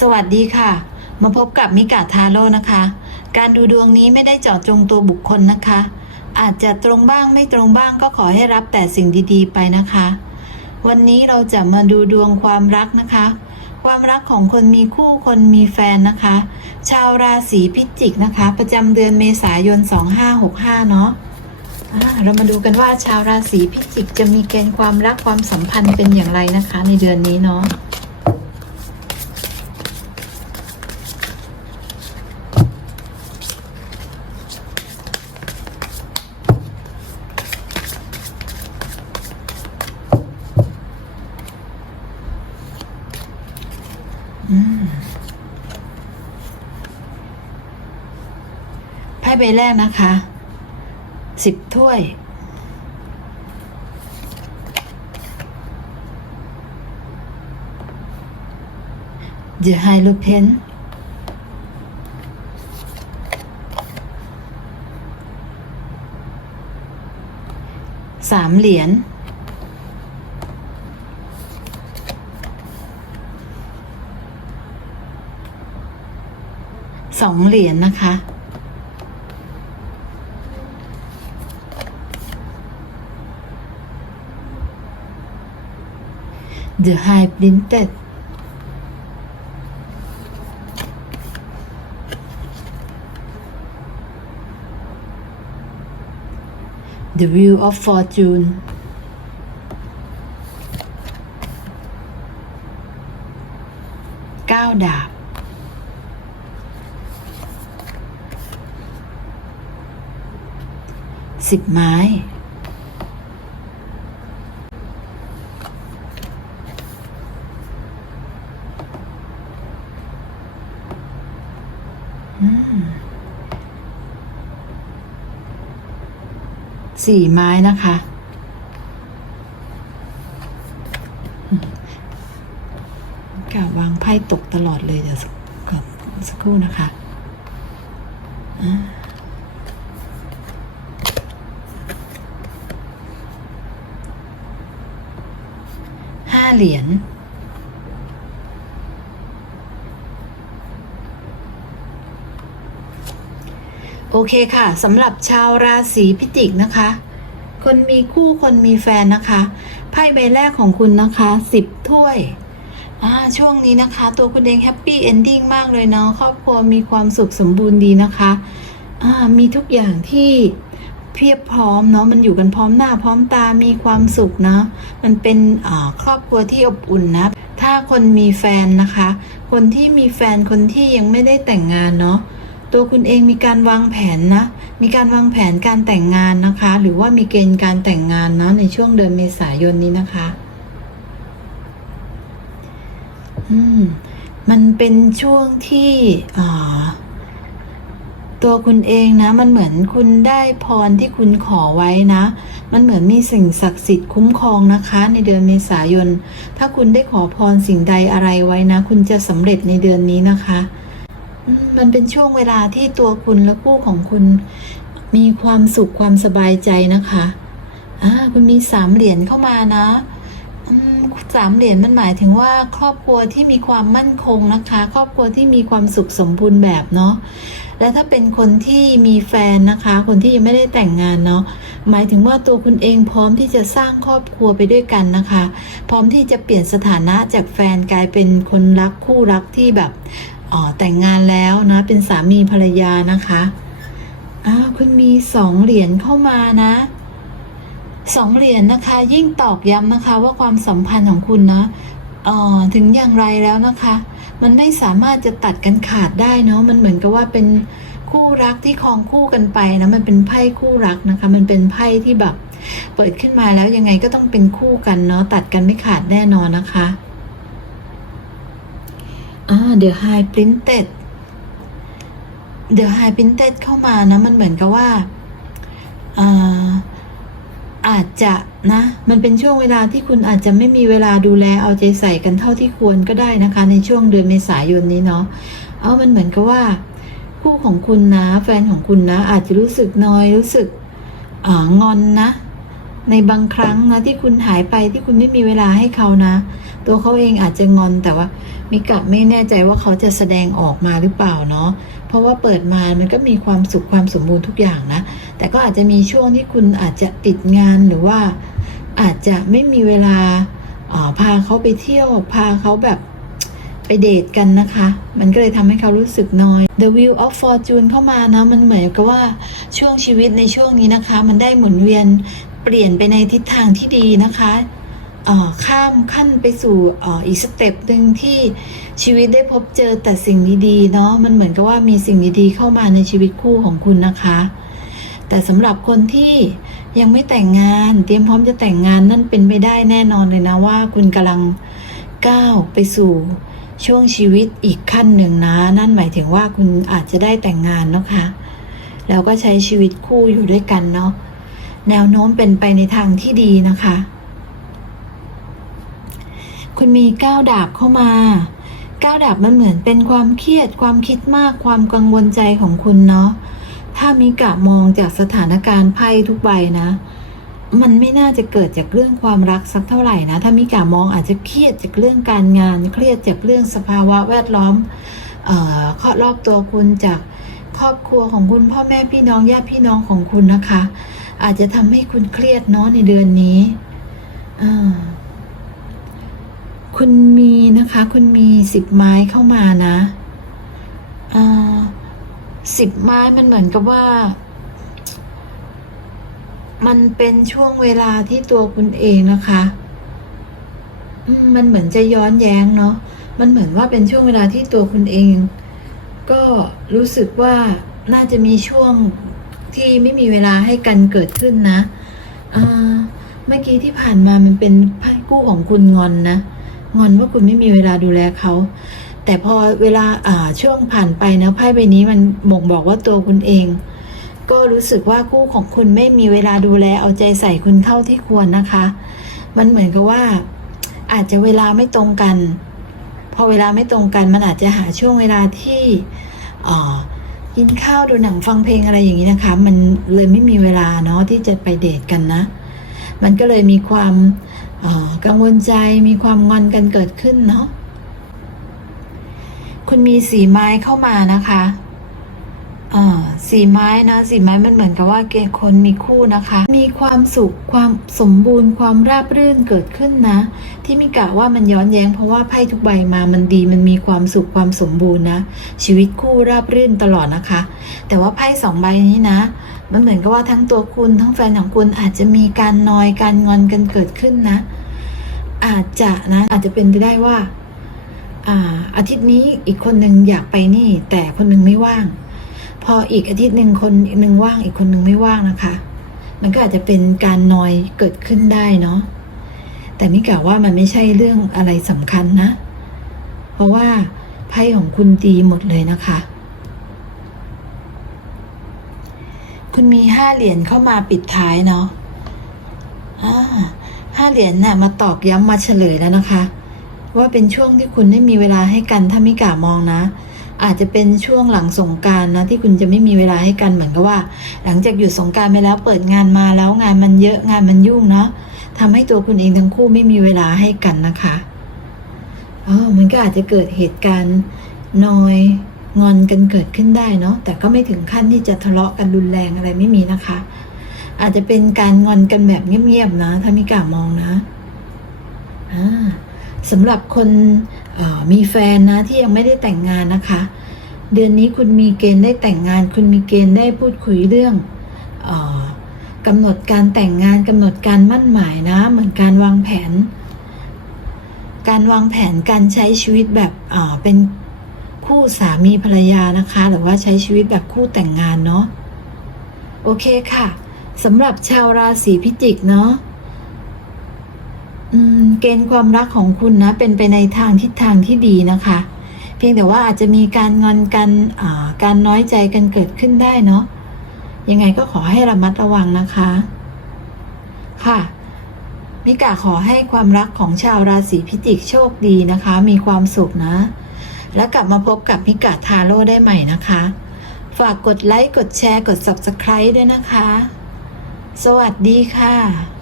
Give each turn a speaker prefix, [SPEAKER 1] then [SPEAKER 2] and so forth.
[SPEAKER 1] สวัสดีค่ะ มาพบกับมิกาทาโร่นะคะ การดูดวงนี้ไม่ได้เจาะจงตัวบุคคลนะคะ อาจจะตรงบ้างไม่ตรงบ้างก็ขอให้รับแต่สิ่งดีๆ ไปนะคะ วันนี้เราจะมาดูดวงความรักนะคะ ความรักของคนมีคู่คนมีแฟนนะคะ ชาวราศีพิจิกนะคะ ประจำเดือนเมษายน 2565 เนาะเรามาดูกันว่าชาวราศีพิจิกจะมีเกณฑ์ความรักความสัมพันธ์เป็นอย่างไรนะคะ ในเดือนนี้เนาะ ใบแรกนะคะสิบถ้วย The High l u p e n สามเหรียญสองเหรียญนะคะ The High Printed 'The Wheel of Fortune เก้าดาบ สิบไม้ สี่ไม้นะคะกะวางไพ่ตกตลอดเลยเดี๋ยวสักก่อนสักครู่นะคะห้าเหรียญ โอเคค่ะสำหรับชาวราศีพิจิกนะคะ คนมีคู่คนมีแฟนนะคะไพ่ใบแรกของคุณนะคะสิบถ้วยช่วงนี้นะคะ ตัวคุณเองแฮปปี้เอนดิ้งมากเลยเนาะครอบครัวมีความสุขสมบูรณ์ดีนะคะมีทุกอย่างที่เพียบพร้อมเนาะมันอยู่กันพร้อมหน้าพร้อมตามีความสุขเนาะมันเป็นครอบครัวที่อบอุ่นนะถ้าคนมีแฟนนะคะ คนที่มีแฟนคนที่ยังไม่ได้แต่งงานเนาะ ตัวคุณเองมีการวางแผนนะ มีการวางแผนการแต่งงานนะคะ หรือว่ามีเกณฑ์การแต่งงานเนาะในช่วงเดือนเมษายนนี้นะคะ อืม มันเป็นช่วงที่อ่าตัวคุณเองนะ มันเหมือนคุณได้พรที่คุณขอไว้นะ มันเหมือนมีสิ่งศักดิ์สิทธิ์คุ้มครองนะคะ ในเดือนเมษายน ถ้าคุณได้ขอพรสิ่งใดอะไรไว้นะ คุณจะสำเร็จในเดือนนี้นะคะ มันเป็นช่วงเวลาที่ตัวคุณและคู่ของคุณ มีความสุขความสบายใจนะคะอ่าคุณมีสามเหรียญเข้ามานะสามเหรียญมันหมายถึงว่าครอบครัวที่มีความมั่นคงนะคะ ครอบครัวที่มีความสุขสมบูรณ์แบบเนาะและถ้าเป็นคนที่มีแฟนนะคะ คนที่ยังไม่ได้แต่งงานเนาะหมายถึงว่าตัวคุณเองพร้อมที่จะสร้างครอบครัวไปด้วยกันนะคะ พร้อมที่จะเปลี่ยนสถานะจากแฟนกลายเป็นคนรักคู่รักที่แบบ อ๋อแต่งงานแล้วนะเป็นสามีภรรยานะคะอ้าวคุณมีสองเหรียญเข้ามานะสองเหรียญนะคะ ยิ่งตอกย้ำนะคะว่าความสัมพันธ์ของคุณนะออถึงอย่างไรแล้วนะคะ มันไม่สามารถจะตัดกันขาดได้เนาะมันเหมือนกับว่าเป็นคู่รักที่ครองคู่กันไปนะมันเป็นไพ่คู่รักนะคะ มันเป็นไพ่ที่แบบ เปิดขึ้นมาแล้วยังไงก็ต้องเป็นคู่กันเนาะตัดกันไม่ขาดแน่นอนนะคะ อ่า The High Printed The High Printed เข้ามานะ มันเหมือนกับว่าอ่าอาจจะนะ มันเป็นช่วงเวลาที่คุณอาจจะไม่มีเวลาดูแลเอาใจใส่กันเท่าที่ควรก็ได้นะคะ ในช่วงเดือนเมษายนนี้เนาะ เอามันเหมือนกับว่า คู่ของคุณนะ แฟนของคุณนะ อาจจะรู้สึกน้อยรู้สึกงอนนะ ในบางครั้งนะที่คุณหายไปที่คุณไม่มีเวลาให้เขานะ ตัวเขาเองอาจจะงอนแต่ว่ามิกะไม่แน่ใจว่าเขาจะแสดงออกมาหรือเปล่าเนาะเพราะว่าเปิดมามันก็มีความสุขความสมบูรณ์ทุกอย่างนะ แต่ก็อาจจะมีช่วงที่คุณอาจจะติดงานหรือว่าอาจจะไม่มีเวลาพาเขาไปเที่ยว พาเขาแบบไปเดทกันนะคะ มันก็เลยทำให้เขารู้สึกน้อย The Wheel of Fortune เข้ามานะ มันเหมือนกับว่าช่วงชีวิตในช่วงนี้นะคะ มันได้หมุนเวียน เปลี่ยนไปในทิศทางที่ดีนะคะข้ามขั้นไปสู่อีกสเต็ปหนึ่งที่ชีวิตได้พบเจอแต่สิ่งดีๆเนาะมันเหมือนกับว่ามีสิ่งดีๆเข้ามาในชีวิตคู่ของคุณนะคะ แต่สำหรับคนที่ยังไม่แต่งงาน เตรียมพร้อมจะแต่งงานนั่นเป็นไม่ได้แน่นอนเลยนะว่า คุณกำลังก้าวไปสู่ช่วงชีวิตอีกขั้นหนึ่งนะ นั่นหมายถึงว่าคุณอาจจะได้แต่งงานนะคะแล้วก็ใช้ชีวิตคู่อยู่ด้วยกันเนาะ แนวโน้มเป็นไปในทางที่ดีนะคะ คุณมีก้าวดาบเข้ามาก้าวดาบมันเหมือนเป็นความเครียด ความคิดมากความกังวลใจของคุณเนาะถ้ามิกะมองจากสถานการณ์ไพ่ทุกใบนะ มันไม่น่าจะเกิดจากเรื่องความรักสักเท่าไหร่นะ ถ้ามิกะมองอาจจะเครียดจากเรื่องการงาน เครียดจากเรื่องสภาวะแวดล้อมเอ่อข้อรอบตัวคุณจากครอบครัวของคุณพ่อแม่พี่น้องญาติพี่น้องของคุณนะคะ อาจจะทำให้คุณเครียดเนาะในเดือนนี้คุณมีนะคะ คุณมีสิบไม้เข้ามานะสิบไม้มันเหมือนกับว่า มันเป็นช่วงเวลาที่ตัวคุณเองนะคะมันเหมือนจะย้อนแย้งเนาะ มันเหมือนว่าเป็นช่วงเวลาที่ตัวคุณเอง ก็รู้สึกว่าน่าจะมีช่วง ที่ไม่มีเวลาให้กันเกิดขึ้นนะเมื่อกี้ที่ผ่านมามันเป็นไพ่กู้ของคุณงอนนะ งอนว่าคุณไม่มีเวลาดูแลเขาแต่พอเวลาอ่าช่วงผ่านไปนะไพ่ใบนี้มันบ่งบอกว่าตัวคุณเอง ก็รู้สึกว่าคู่ของคุณไม่มีเวลาดูแลเอาใจใส่คุณเข้าที่ควรนะคะ มันเหมือนกับว่า อาจจะเวลาไม่ตรงกัน พอเวลาไม่ตรงกันมันอาจจะหาช่วงเวลาที่อ่อ กินข้าวดูหนังฟังเพลงอะไรอย่างนี้นะคะ มันเลยไม่มีเวลาเนาะที่จะไปเดทกันนะ มันก็เลยมีความกังวลใจมีความงอนกันเกิดขึ้นเนาะคุณมีสีไม้เข้ามานะคะ อ่าสีไม้นะ สีไม้มันเหมือนกับว่าเกคนมีคู่นะคะ มีความสุขความสมบูรณ์ความราบรื่นเกิดขึ้นนะ ที่มิกะว่ามันย้อนแย้งเพราะว่าไพ่ทุกใบมามันดีมันมีความสุขความสมบูรณ์นะ ชีวิตคู่ราบรื่นตลอดนะคะ แต่ว่าไพ่สองใบนี้นะ มันเหมือนกับว่าทั้งตัวคุณทั้งแฟนของคุณอาจจะมีการนอยการงอนกันเกิดขึ้นนะ อาจจะนะอาจจะเป็นไปได้ว่าอ่าอาทิตย์นี้อีกคนหนึ่งอยากไปนี่ แต่คนหนึ่งไม่ว่าง พออีกอาทิตย์หนึ่งคนหนึ่งว่างอีกคนหนึ่งไม่ว่างนะคะ มันก็อาจจะเป็นการนอยเกิดขึ้นได้เนาะแต่มิกล่าวว่ามันไม่ใช่เรื่องอะไรสำคัญนะ เพราะว่าไพ่ของคุณดีหมดเลยนะคะ คุณมีห้าเหรียญเข้ามาปิดท้ายเนาะอ่าห้าเหรียญน่ะมาตอกย้ำมาเฉลยแล้วนะคะ ว่าเป็นช่วงที่คุณไม่มีเวลาให้กันถ้ามิกามองนะ อาจจะเป็นช่วงหลังสงการนะที่คุณจะไม่มีเวลาให้กันเหมือนกับว่า หลังจากหยุดสงการไปแล้วเปิดงานมาแล้วงานมันเยอะงานมันยุ่งเนาะทำให้ตัวคุณเองทั้งคู่ไม่มีเวลาให้กันนะคะอ๋อมันก็อาจจะเกิดเหตุการณ์นอยงอนกันเกิดขึ้นได้เนาะแต่ก็ไม่ถึงขั้นที่จะทะเลาะกันรุนแรงอะไรไม่มีนะคะ อาจจะเป็นการงอนกันแบบเงียบๆนะ ถ้ามิกามองนะอ่าสำหรับคน มีแฟนนะที่ยังไม่ได้แต่งงานนะคะ เดือนนี้คุณมีเกณฑ์ได้แต่งงาน คุณมีเกณฑ์ได้พูดคุยเรื่องออกำหนดการแต่งงานกำหนดการมั่นหมายนะ เหมือนการวางแผน การวางแผนการใช้ชีวิตแบบเป็นคู่สามีภรรยานะคะ หรือว่าใช้ชีวิตแบบคู่แต่งงานเนาะโอเคค่ะสำหรับชาวราศีพิจิกเนาะ เกณฑ์ความรักของคุณนะเป็นไปในทางทิศทางที่ดีนะคะ เพียงแต่ว่าอาจจะมีการงอนกันการน้อยใจกันเกิดขึ้นได้เนาะยังไงก็ขอให้ระมัดระวังนะคะ ค่ะมิกาขอให้ความรักของชาวราศีพิจิกโชคดีนะคะ มีความสุขนะ แล้วกลับมาพบกับมิกาทาโร่ได้ใหม่นะคะ ฝากกดไลค์กดแชร์กด Subscribe ด้วยนะคะ สวัสดีค่ะ